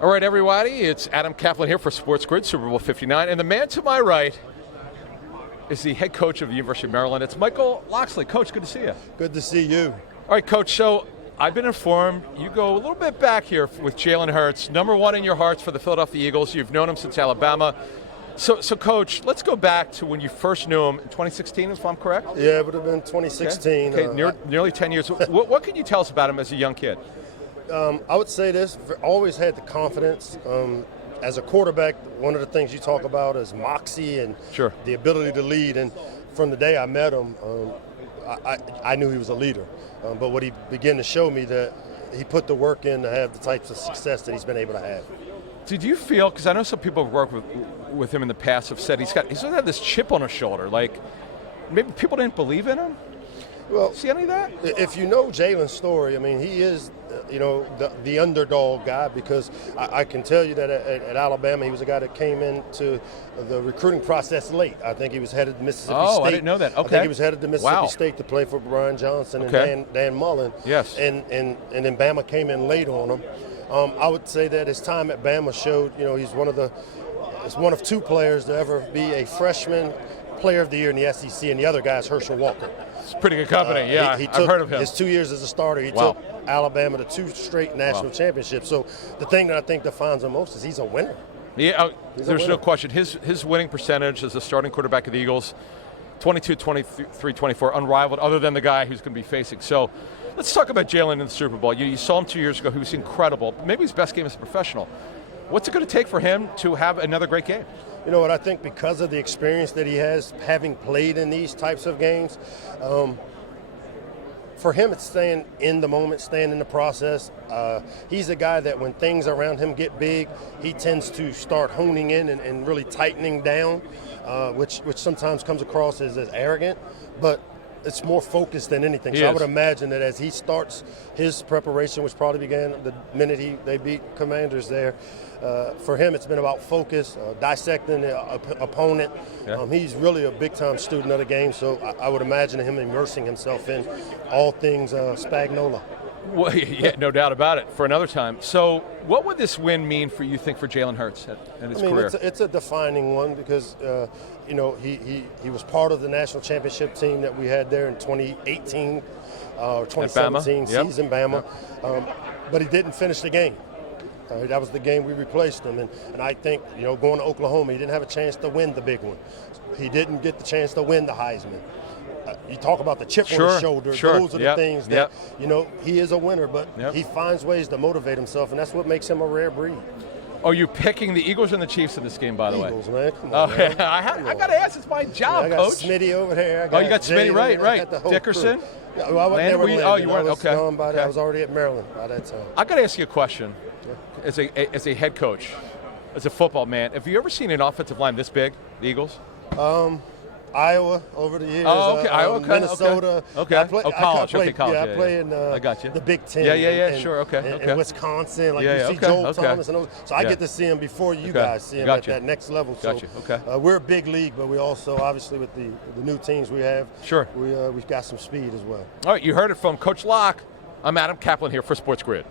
All right, everybody, it's Adam Caplan here for SportsGrid, Super Bowl 59, and the man to my right is the head coach of the University of Maryland. It's Michael Locksley. Coach, good to see you. Good to see you. All right, Coach, so I've been informed you go a little bit back here with Jalen Hurts, number one in your hearts for the Philadelphia Eagles. You've known him since Alabama. So Coach, let's go back to when you first knew him in 2016, if I'm correct? Yeah, it would have been 2016. Okay. Nearly 10 years. What can you tell us about him as a young kid? I would say this, always had the confidence. As a quarterback, one of the things you talk about is moxie and the ability to lead. And from the day I met him, I knew he was a leader. But what he began to show me that he put the work in to have the types of success that he's been able to have. Did you feel, because I know some people have worked with him in the past have said he's sort of had this chip on his shoulder, like maybe people didn't believe in him? Well, see any of that? If you know Jalen's story, I mean, he is, the underdog guy, because I can tell you that at Alabama, he was a guy that came into the recruiting process late. I think he was headed to Mississippi State. Oh, I didn't know that. Okay. I think he was headed to Mississippi State to play for Brian Johnson and Dan Mullen. Yes. And then Bama came in late on him. I would say that his time at Bama showed, he's one of two players to ever be a freshman player of the year in the SEC, and the other guy is Herschel Walker. It's pretty good company, He I've heard of him. His 2 years as a starter, he took Alabama to 2 straight national championships. So the thing that I think defines him most is he's a winner. Yeah, there's no question. His winning percentage as a starting quarterback of the Eagles, 22, 23, 24, unrivaled, other than the guy who's going to be facing. So let's talk about Jalen in the Super Bowl. You saw him 2 years ago. He was incredible. Maybe his best game as a professional. What's it going to take for him to have another great game? You know what, I think because of the experience that he has, having played in these types of games, for him it's staying in the moment, staying in the process. He's a guy that when things around him get big, he tends to start honing in and really tightening down, which sometimes comes across as arrogant, but it's more focused than anything. So I would imagine that as he starts his preparation, which probably began the minute they beat Commanders there, for him it's been about focus, dissecting the opponent. Yeah. He's really a big-time student of the game, so I would imagine him immersing himself in all things Spagnola. Well, yeah, no doubt about it, for another time. So what would this win mean for you think for Jalen Hurts in his career? It's a defining one because, he was part of the national championship team that we had there in 2018 or 2017 season, Bama. Yep. But he didn't finish the game. That was the game we replaced him. And I think, going to Oklahoma, he didn't have a chance to win the big one. He didn't get the chance to win the Heisman. You talk about the chip on his shoulder. Those are the things that, he is a winner, but he finds ways to motivate himself, and that's what makes him a rare breed. Are you picking the Eagles and the Chiefs in this game, by the way? Eagles, man. Come on, man. I got to ask. It's my job, I got Coach. Smitty over there. You got Smitty, right. Dickerson? Yeah, well, I was never you weren't? Okay. I was already at Maryland by that time. I got to ask you a question. As a head coach, as a football man, have you ever seen an offensive line this big, the Eagles? Iowa over the years. Oh, okay. Iowa, Minnesota. Okay. College. college. I play in I got you. the Big Ten. And Wisconsin, you see Joel Thomas and those. So I get to see him before you guys see him at that next level. So we're a big league, but we also, obviously, with the new teams we have, we've got some speed as well. All right, you heard it from Coach Locke. I'm Adam Caplan here for SportsGrid.